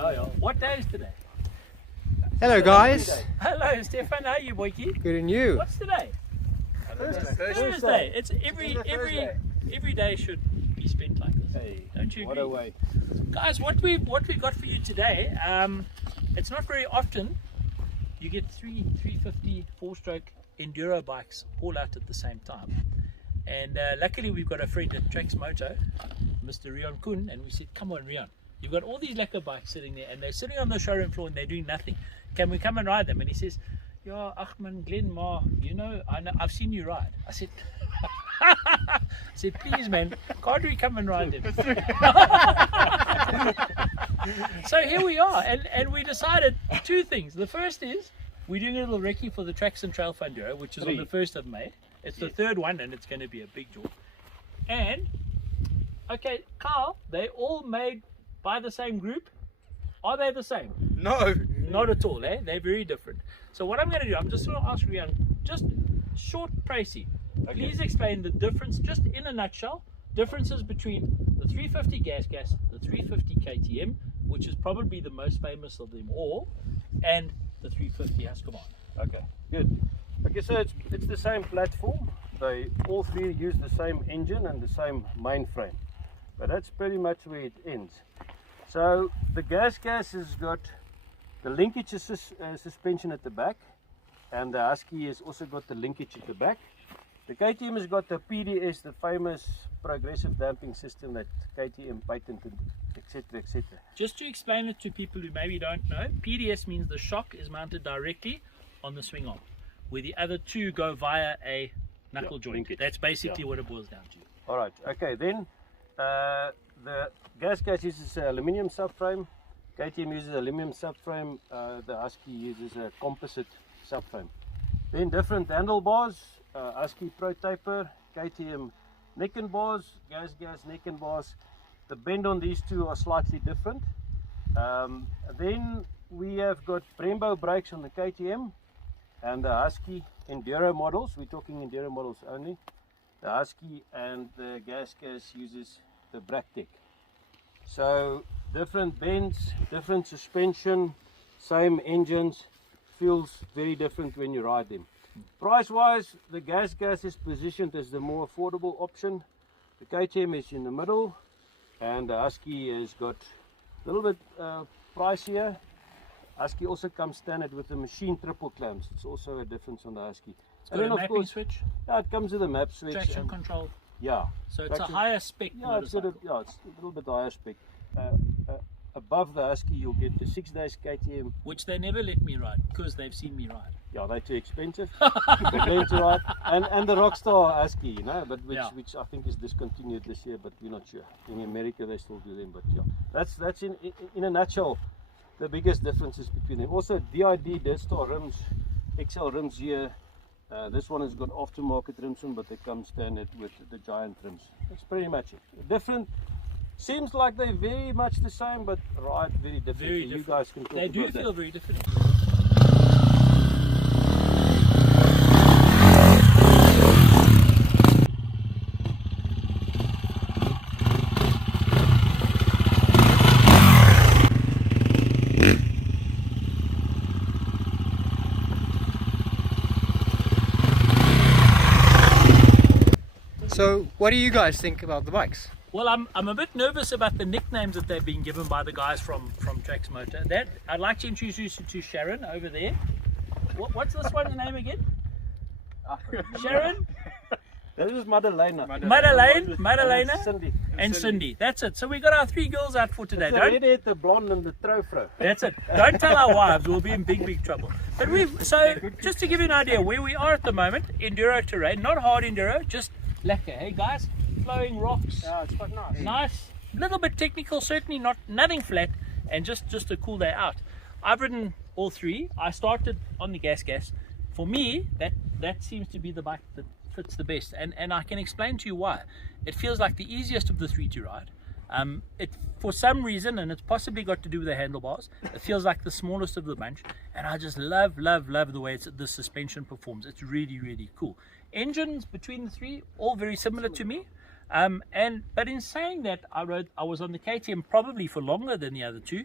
Yeah. What day is today? Hello guys. Hello Stefan, how are you, boyki? Good and you? What's today? Thursday. It's every day should be spent like this. Hey, don't you what agree? a way. Guys, what we got for you today, it's not very often you get 350 4-stroke enduro bikes all out at the same time. And luckily we've got a friend at Trax Moto, Mr. Rian Kun, and we said, come on Rian, you've got all these lekker bikes sitting there and they're sitting on the showroom floor and they're doing nothing. Can we come and ride them? And he says, yeah, Achman, Glenn, Ma, I know, I've seen you ride. I said, please man, can't we come and ride them? So here we are, and we decided two things. The first is, we're doing a little recce for the Trax and Trail Funduro, which is on the 1st of May. It's the third one and it's going to be a big job. And, okay, Carl, they all made by the same group. Are they the same? No. Not at all, eh? They're very different. So what I'm going to do, I'm just going to ask Rian, just short pricey. Please explain the difference, just in a nutshell, differences between the 350 GasGas, the 350 KTM, which is probably the most famous of them all, and the 350 Husqvarna. Okay, good. Okay, so it's the same platform. They all three use the same engine and the same main frame, but that's pretty much where it ends. So the GasGas has got the linkage suspension at the back, and the Husky has also got the linkage at the back. The KTM has got the PDS, the famous progressive damping system that KTM patented, etc, etc. Just to explain it to people who maybe don't know, PDS means the shock is mounted directly on the swing arm, where the other two go via a knuckle joint. Linkage. That's basically what it boils down to. Alright, okay, then the GasGas uses an aluminium subframe, KTM uses aluminium subframe, the Husky uses a composite subframe. Then different handlebars, Husky Pro Taper, KTM neck and bars, GasGas neck and bars. The bend on these two are slightly different. Then we have got Brembo brakes on the KTM and the Husky Enduro models. We're talking Enduro models only. The Husky and the GasGas uses the Bractec. So different bends, different suspension, same engines, feels very different when you ride them. Price wise, the GasGas is positioned as the more affordable option. The KTM is in the middle and the Husky has got a little bit pricier. Husky also comes standard with the machine triple clamps. It's also a difference on the Husky. It's got a mapping switch. Yeah, it comes with a map switch. Traction control. Yeah. So it's a higher spec motorcycle. It's a little bit higher spec. Above the Husky you'll get the 6 days KTM. Which they never let me ride because they've seen me ride. Yeah, they're too expensive. They're going to ride. And the Rockstar Husky, you know, but which I think is discontinued this year, but we're not sure. In America they still do them, but yeah. That's in a nutshell the biggest differences between them. Also DID Deadstar rims, XL rims here. This one has got aftermarket rims on, but they come standard with the giant rims. That's pretty much it. Different. Seems like they're very much the same, but ride very different. Very different. You guys can talk they do about feel very different. So what do you guys think about the bikes? Well, I'm a bit nervous about the nicknames that they've been given by the guys from Trax Moto. I'd like to introduce you to Sharon over there. What's this one's name again? Sharon? This is Madalena. Madalena, Cindy. and Cindy. That's it. So we got our three girls out for today. The redhead, the blonde, and the trofro. That's it. Don't tell our wives, we'll be in big trouble. But so just to give you an idea where we are at the moment, enduro terrain, not hard enduro, just lekker, hey guys? Flowing rocks. Yeah, it's quite nice. Nice, little bit technical, certainly nothing flat, and just a cool day out. I've ridden all three. I started on the GasGas. For me, that seems to be the bike that fits the best, and I can explain to you why. It feels like the easiest of the three to ride. It, for some reason, and it's possibly got to do with the handlebars, it feels like the smallest of the bunch, and I just love the way the suspension performs. It's really cool. Engines between the three, all very similar to me. But in saying that, I was on the KTM probably for longer than the other two.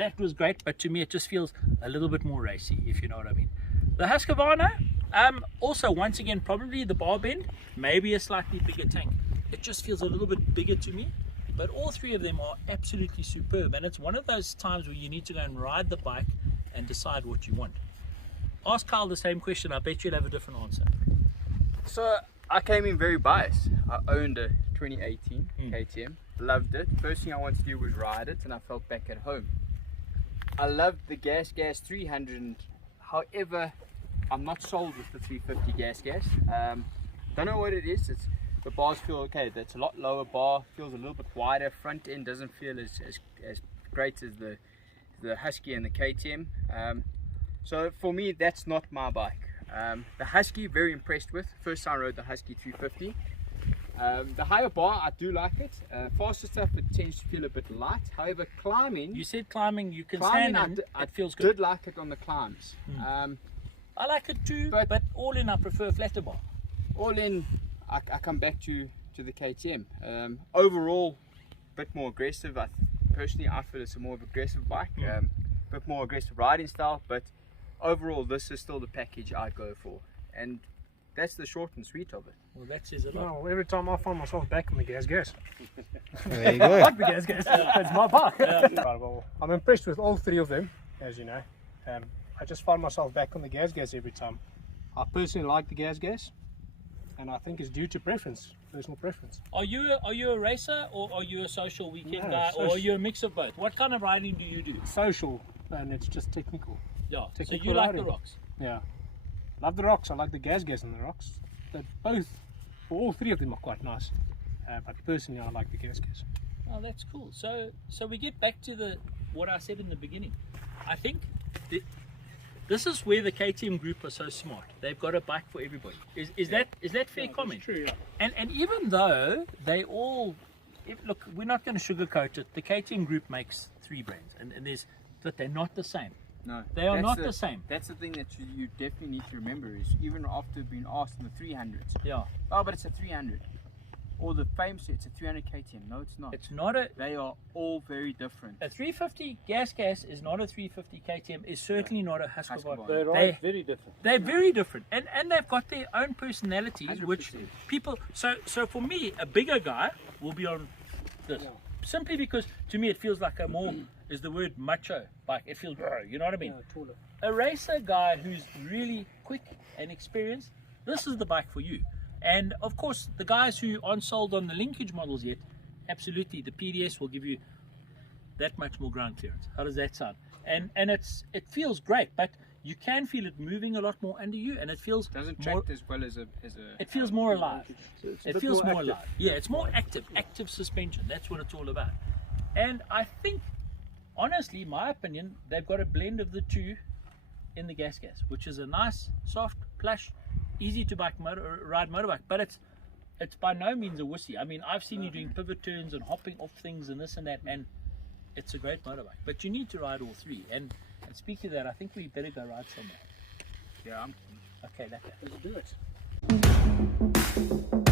that was great, but to me it just feels a little bit more racy, if you know what I mean. The Husqvarna, also once again probably the bar bend, maybe a slightly bigger tank. It just feels a little bit bigger to me, but all three of them are absolutely superb, and it's one of those times where you need to go and ride the bike and decide what you want. Ask Kyle the same question, I bet you'll have a different answer. So I came in very biased. I owned a 2018 KTM, loved it. First thing I wanted to do was ride it, and I felt back at home. I loved the GasGas 300, however, I'm not sold with the 350 GasGas. Don't know what it is. It's the bars feel okay. That's a lot lower bar, feels a little bit wider. Front end doesn't feel as great as the Husky and the KTM. So for me, that's not my bike. The Husky, very impressed with. First time I rode the Husky 350. The higher bar, I do like it. Faster stuff, it tends to feel a bit light. However, climbing. You said climbing, you can stand and it feels good. I did like it on the climbs. I like it too, but all in I prefer flatter bar. All in, I come back to the KTM. Overall, a bit more aggressive. Personally, I feel it's a more aggressive bike. A bit more aggressive riding style, but overall, this is still the package I'd go for. And that's the short and sweet of it. Well, that says a lot. Every time I find myself back on the GasGas. There you go. I like the GasGas. That's my bike. Well, I'm impressed with all three of them, as you know. I just find myself back on the GasGas every time. I personally like the GasGas, and I think it's due to preference, personal preference. Are you a racer, or are you a social weekend No, guy, or are you a mix of both? What kind of riding do you do? Social, and it's just technical. Yeah, so Technical you like riding. the rocks. Yeah. Love the rocks. I like the GasGas and the rocks. But all three of them are quite nice. But personally, I like the GasGas. Oh, that's cool. So we get back to what I said in the beginning. I think this is where the KTM group are so smart. They've got a bike for everybody. Is that fair comment? True, yeah. And even though they all, look, we're not going to sugarcoat it. The KTM group makes 3 brands, but they're not the same. No, They are not the same. That's the thing that you definitely need to remember is even after being asked in the 300s. Yeah. Oh, but it's a 300. Or the famous, it's a 300 KTM. No, it's not. It's not a. They are all very different. A 350 GasGas is not a 350 KTM. Is certainly not a Husqvarna. They're very different. They're very different, and they've got their own personalities, which 100%. people. So for me, a bigger guy will be on this, simply because to me it feels like a more is the word macho bike. It feels, you know what I mean. Taller. A racer guy who's really quick and experienced, this is the bike for you. And of course, the guys who aren't sold on the linkage models yet, absolutely, the PDS will give you that much more ground clearance. How does that sound? And it feels great, but you can feel it moving a lot more under you, and it feels Doesn't more, track as well as a. it feels more alive. It's It bit feels more active. alive. Yeah, it's more active suspension. That's what it's all about. And I think, honestly, my opinion, they've got a blend of the two in the GasGas, which is a nice, soft, plush, easy to ride motorbike. But it's by no means a wussy. I mean, I've seen you doing pivot turns and hopping off things and this and that, and it's a great motorbike. But you need to ride all three. And speaking of that, I think we better go ride somewhere. Yeah, I'm Okay, lekker. Let's do it.